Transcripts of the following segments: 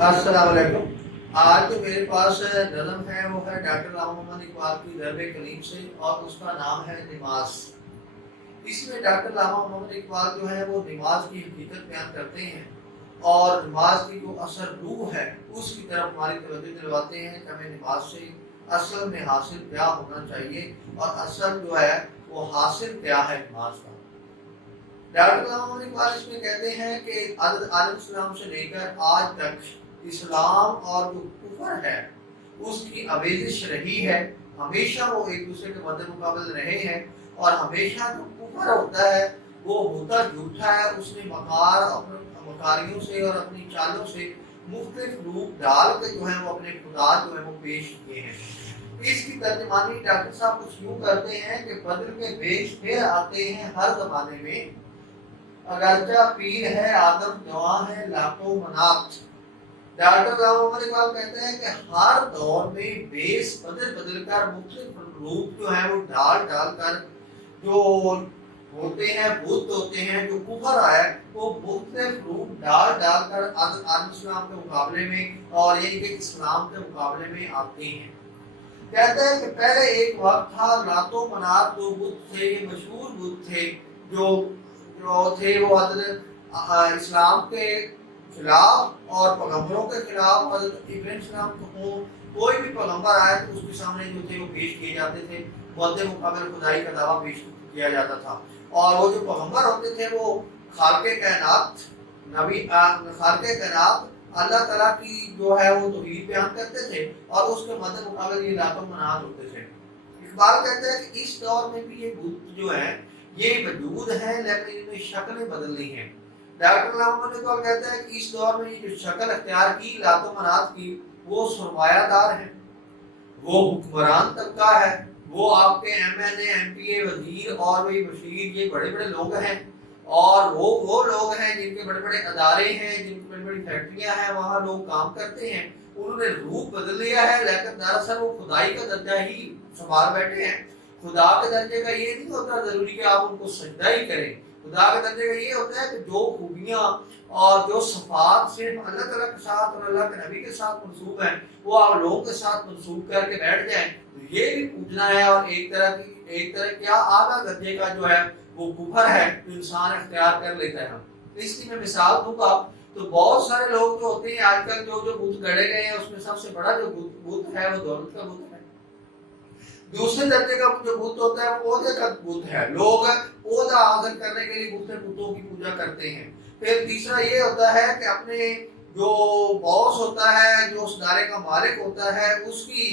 अस्सलाम वालेकुम। आज जो मेरे पास नज़म है वो है डॉक्टर मोहम्मद इकबाल की दरब करीम से और उसका नाम है नमाज। इसमें डॉक्टर मोहम्मद इकबाल जो है वो नमाज की हकीकत बयान करते हैं और नमाज की जो असल रूह है उसकी तरफ हमारी तवज्जो दिलवाते हैं कि हमें नमाज से असल में हासिल क्या होना चाहिए और असल जो है वो हासिल क्या है नमाज का। डॉक्टर मोहम्मद इकबाल इसमें कहते हैं कि आदम इस्लाम से लेकर आज तक इस्लाम और जो कुफर है उसकी आवेजिश रही है। हमेशा वो एक दूसरे के मद्दे मुकाबले रहे हैं और हमेशा जो कुफर होता है वो होता झूठा है। उसने मकारियों से और अपनी चालों से मुख्तलिफ रूप डाल के जो है वो अपने खुदा जो है वो पेश किए हैं। इसकी तर्जमानी डॉक्टर साहब कुछ यूँ करते हैं कि बदल के बेच फिर आते हैं हर जमाने में, अगरचा पीर है आदम जवां है लाखों मनात। डॉक्टर मोहम्मद इकबाल कहते हैं कि हर दौर में बेस बदल बदल कर मुख्तलिफ रूप जो है वो डाल डाल कर जो होते हैं बुत होते हैं जो कुफर आए वो मुख्तलिफ रूप डाल डाल कर आदम इस्लाम के मुकाबले में और ये कि इस्लाम के मुकाबले में आते हैं। कहते हैं कि पहले एक वक्त था लातो मनात दो बुत थे, ये मशहूर बुत थे जो थे वो हज़रत इस्लाम के खिलाफ और पैगम्बरों के खिलाफ। हज़रत इब्राहीम को कोई भी पैगम्बर आया तो उसके सामने जो थे वो पेश किए जाते थे, मद्दे मुकाबले खुदाई का दावा पेश किया जाता था। और वो जो पैगम्बर होते थे वो खालिक़े कायनात नबी खालिक़े कायनात अल्लाह ताला की जो है वो तौहीद बयान करते थे और उसके मद्दे मुकाबले ये लातो मनात होते थे। इकबाल कहते हैं कि इस दौर में भी ये बुत जो है ये वजूद है लेकिन इनमें शक्लें बदल रही हैं। डॉक्टर मोहम्मद इकबाल कहते हैं कि इस दौर में ये जो शक्ल अख्तियार की लातो मनात की वो सरमायादार है, वो हुक्मरान तबका है, वो आपके MNA MPA वजीर और वही बशीर ये बड़े बड़े लोग हैं और वो लोग हैं जिनके बड़े बड़े अदारे हैं, जिनकी बड़ी बड़ी फैक्ट्रियां हैं, वहाँ लोग काम करते हैं। उन्होंने रूप बदल लिया है लेकिन दरअसल वो खुदाई का दर्जा ही संभाल बैठे हैं। खुदा के दर्जे का ये नहीं होता जरूरी कि आप उनको सजदा ही करें। खुदा के दर्जे का ये होता है कि जो खूबियाँ और जो सफात सिर्फ अल्लाह ताला के साथ और अल्लाह के नबी के साथ मंसूब है वो आप लोगों के साथ मंसूब करके बैठ जाएं तो ये भी पूजना है। और एक तरह क्या आला दर्जे का जो है वो कुफर है जो इंसान अख्तियार कर लेता है। इसकी मैं मिसाल दूंगा तो बहुत सारे लोग जो होते हैं आजकल जो बुत गढ़े गए हैं उसमें सबसे बड़ा जो बुत है वो दौलत का बुत है। दूसरे दर्जे का जो बुत होता है वो ओहदे का बुत है, लोग ओहदा हासिल करने के लिए दूसरे बुतों की पूजा करते हैं। फिर तीसरा ये होता है कि अपने जो बॉस होता है जो उस दायरे का मालिक होता है उसकी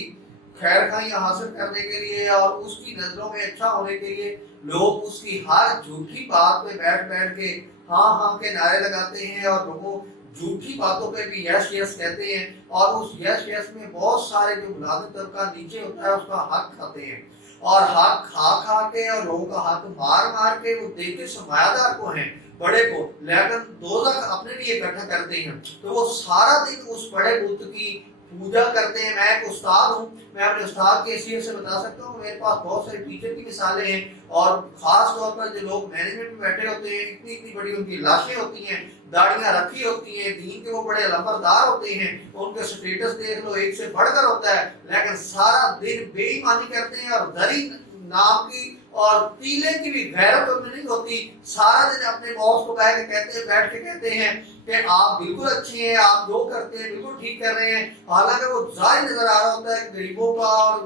खैर खाइयाँ हासिल करने के लिए और उसकी नजरों में अच्छा होने के लिए लोग उसकी हर झूठी बात पे बैठ बैठ के हाँ हाँ के नारे लगाते हैं और लोगों झूठी बातों पे भी यस यस कहते हैं और उस यस यस में बहुत सारे जो मुलाजिम तबका नीचे होता है उसका हक खाते हैं और हक खा खा के और लोगों का हक मार मार के वो देते सरमायादार को हैं बड़े को लेकिन दोज़ख अपने लिए इकट्ठा करते हैं। तो वो सारा दिन उस बड़े बुत की पूजा करते हैं। मैं एक उस्ताद हूँ, मैं अपने उस्ताद की हैसियत से बता सकता हूँ मेरे पास बहुत सारे टीचर की मिसालें हैं और ख़ास तौर पर जो लोग मैनेजमेंट में बैठे होते हैं इतनी इतनी बड़ी उनकी लाशें होती हैं, दाढ़ियाँ रखी होती हैं, दीन के वो बड़े लंबरदार होते हैं, उनके स्टेटस देख लो एक से बढ़कर होता है लेकिन सारा दिन बेईमानी करते हैं और दरी नाम की और तीले की भी गैरत उनमें नहीं होती। सारा दिन अपने बॉस को बैठ के कहते हैं कि आप बिल्कुल अच्छे हैं, आप जो करते हैं बिल्कुल ठीक कर रहे हैं, हालांकि वो जाहिर नजर आ रहा होता है कि गरीबों का और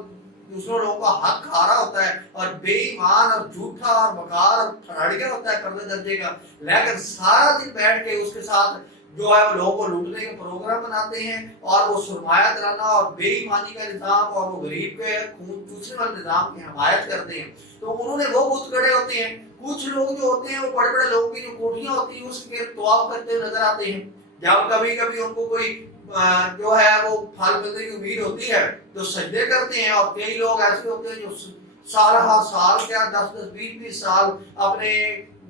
दूसरों लोगों का हक खा रहा होता है और बेईमान और झूठा और मकार और खराड़िया होता है पहले दर्जे का। लेकिन सारा दिन बैठ के उसके साथ जो है वो लोगों को लूटने के प्रोग्राम बनाते हैं और वो सुरमाया कराना और बेईमानी का निज़ाम और वो गरीब के खून चूसने वाले निज़ाम की हमायत करते हैं। तो उन्होंने वो बुत गड़े होते हैं। कुछ लोग जो होते हैं वो बड़े बड़े लोगों की जो कोठियां होती हैं उसके तवाफ करते हुए नजर आते हैं। जब कभी कभी उनको कोई जो है वो फल मिलने की उम्मीद होती है तो सजदे करते हैं। और कई लोग ऐसे होते हैं जो साल क्या 10-20 साल अपने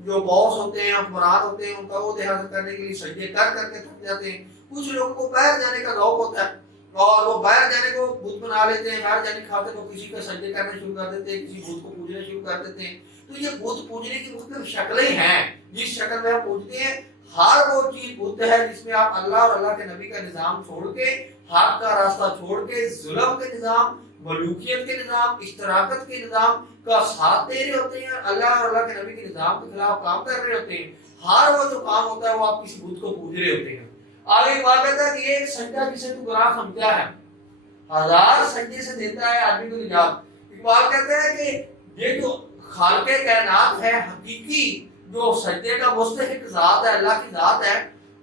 जो बॉस होते हैं हुक्मरान होते हैं उनका वो हासिल करने के लिए सजदे कर करके थक जाते हैं। कुछ लोगों को बाहर जाने का शौक होता है اور وہ باہر جانے کو بت بنا لیتے ہیں، باہر جانے کھاتے کو کسی کا سجدے کرنے شروع کر دیتے ہیں، کسی بت کو پوجنا شروع کر دیتے ہیں. تو یہ بت پوجنے کی مختلف شکلیں ہیں جس شکل میں ہم پوجتے ہیں. ہر وہ چیز بت ہے جس میں آپ اللہ اور اللہ کے نبی کا نظام چھوڑ کے، حق کا راستہ چھوڑ کے، ظلم کے نظام، ملوکیت کے نظام، اشتراکت کے نظام کا ساتھ دے رہے ہوتے ہیں، اللہ اور اللہ کے نبی کے نظام کے خلاف کام کر رہے ہوتے ہیں. ہر وہ جو کام ہوتا ہے وہ آپ کسی بت کو پوج رہے ہوتے ہیں. آگے بات کہتا ہے کہ ایک سجدہ جسے تو گناہ سمجھتا ہے 1000 سجدے سے دیتا ہے آدمی کو نجات. اقبال کہتا ہے کہ یہ جو خالق کائنات ہے، حقیقی جو سجدے کا مستحق ذات ہے، اللہ کی ذات ہے،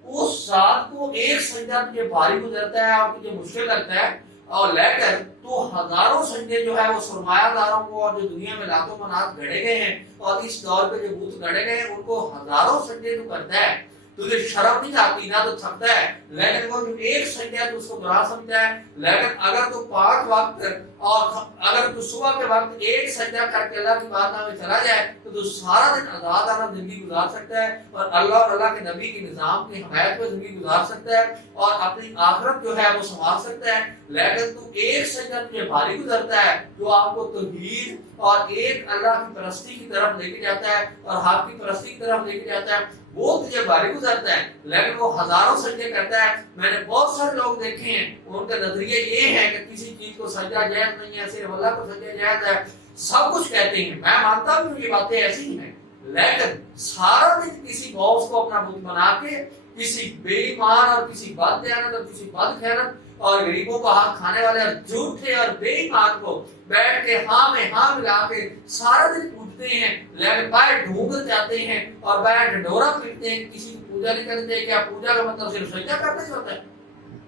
اس ذات کو ایک سجدہ تجھے بھاری گزرتا ہے اور تجھے مشکل لگتا ہے، اور لیکن تو ہزاروں سجدے جو ہے وہ سرمایہ داروں کو اور جو دنیا میں لاتوں منات گھڑے گئے ہیں اور اس دور پہ جو بت گھڑے گئے ہیں ان کو ہزاروں سجدے تو کرتا ہے، تجھے شرم نہیں آتی نہ تو تھکتا ہے، لیکن وہ جو ایک سجدہ ہے تو اس کو گناہ سمجھتا ہے. لیکن اگر تو 5 وقت اور اگر تو صبح کے وقت ایک سجدہ کر کے اللہ کی بارگاہ میں چلا جائے تو سارا دن آزادانہ زندگی گزار سکتا ہے اور اللہ اور اللہ کے نبی کے نظام کی حمایت میں زندگی گزار سکتا ہے اور اپنی آخرت جو ہے وہ سنوار سکتا ہے. لیکن تو ایک سجدہ تجھے بھاری گزرتا ہے جو آپ کو توحید اور ایک اللہ کی پرستی کی طرف لے کے جاتا ہے اور حق کی پرستی کی طرف لے کے جاتا ہے، وہ تجھے بھاری گزرتا ہے، لیکن وہ ہزاروں سجدے کرتا ہے. میں نے بہت سارے لوگ دیکھے ہیں ان کا نظریہ یہ ہے کہ کسی چیز کو سجدہ جائز نہیں ہے، صرف اللہ کو سجدہ جائز ہے، سب کچھ کہتے ہیں. میں مانتا ہوں یہ باتیں ایسی ہی ہیں، لیکن سارا دن کسی باس کو اپنا بت بنا کے کسی بے ایمان اور کسی بد دیانت اور کسی بد خیانت اور غریبوں کا حق کھانے والے اور جھوٹے اور بے ایمان کو بیٹھ کے ہاں میں ہاں ملا کے سارا دن پوجتے ہیں، لیکن باہر ڈھونڈ جاتے ہیں اور باہر ڈنڈورا پیٹتے ہیں، کسی کی پوجا نہیں کرتے. کیا پوجا کا مطلب صرف سجدہ کرنا ہی ہوتا ہے؟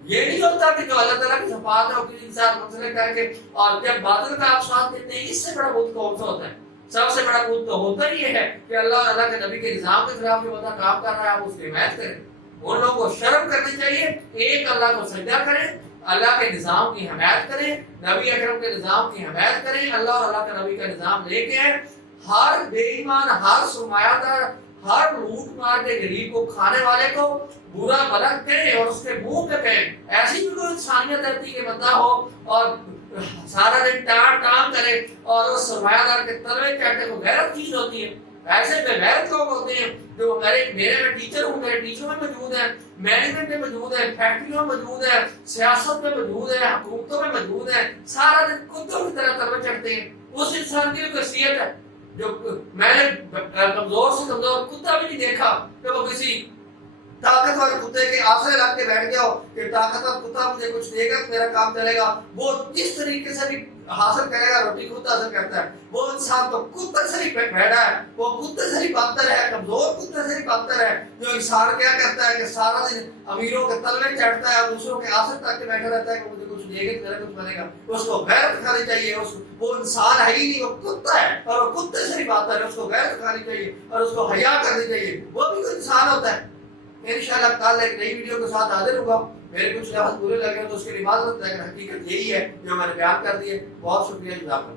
یہ نہیں ہوتا کہ جو اللہ تعالیٰ کی صفات ہے اور کسی کے ساتھ مسئلے کر کے اور جب باطل کا آپ ساتھ دیتے ہیں، اس سے بڑا بت کون سا ہوتا ہے؟ سب سے بڑا بت تو ہوتا ہی ہے کہ اللہ اللہ کے نبی کے نظام کے خلاف جو بندہ کام کر رہا ہے آپ اس کی حمایت کریں. ان لوگوں کو شرم کرنی چاہیے، ایک اللہ کو سجدہ کریں، اللہ کے نظام کی حمایت کریں، نبی اکرم کے نظام کی حمایت کریں، اللہ اور اللہ کے نبی کا نظام لے کے ہر بے ایمان، ہر سرمایہ دار، ہر لوٹ مار کے غریب کو کھانے والے کو برا بھلا کہیں اور اس کے منہ پہ کہیں. ایسی بھی کوئی انسانیت رہتی کہ بندہ ہو اور سارا دن ٹان ٹان کرے اور اس سرمایہ دار کے تلوے چاٹے کو غیرت چیز ہوتی ہے. ایسے بے غیرت لوگ ہوتے ہیں جو میرے میں ٹیچر ہوں، میرے ٹیچروں میں موجود ہیں، مینجمنٹ میں موجود ہے، فیکٹریوں میں موجود ہے، سیاست میں موجود ہے، حکومتوں میں موجود ہے، سارا دن کتوں کی طرح تلوے چڑھتے ہیں. اس انسان کی کوئی حیثیت ہے جو میں نے کمزور سے کمزور کتا بھی نہیں دیکھا کہ وہ کسی طاقتور کتے کے آسرے لگ کے بیٹھ گیا ہو کہ طاقتور کتا مجھے کچھ دے گا تو میرا کام چلے گا. وہ جس طریقے سے بھی حاصل کرے گا روٹی خود حاصل کرتا ہے. وہ انسان تو کتے سے ہی بیٹھا ہے، وہ کتے سے ہی بدتر ہے، کمزور کتے سے ہی بدتر ہے. جو انسان کیا کرتا ہے کہ سارا دن امیروں کے تلوے چڑھتا ہے اور دوسروں کے آسر تک کے بیٹھا رہتا ہے کہ مجھے کچھ دے گا تو میرا کچھ بنے گا. اس کو غیرت کھانی چاہیے. وہ انسان ہے ہی نہیں، وہ کتا ہے اور وہ کتے سے ہی بدتر ہے. اس کو غیرت کھانی چاہیے اور اس کو حیا کرنی چاہیے. وہ بھی کوئی انسان ہوتا ہے. انشاءاللہ کل ایک نئی ویڈیو کے ساتھ حاضر ہوگا. میرے کچھ لفظ برے لگے تو اس کے لیے معذرت، لیکن حقیقت یہی ہے جو میں نے بیان کر دی ہے. بہت شکریہ جزاک اللہ.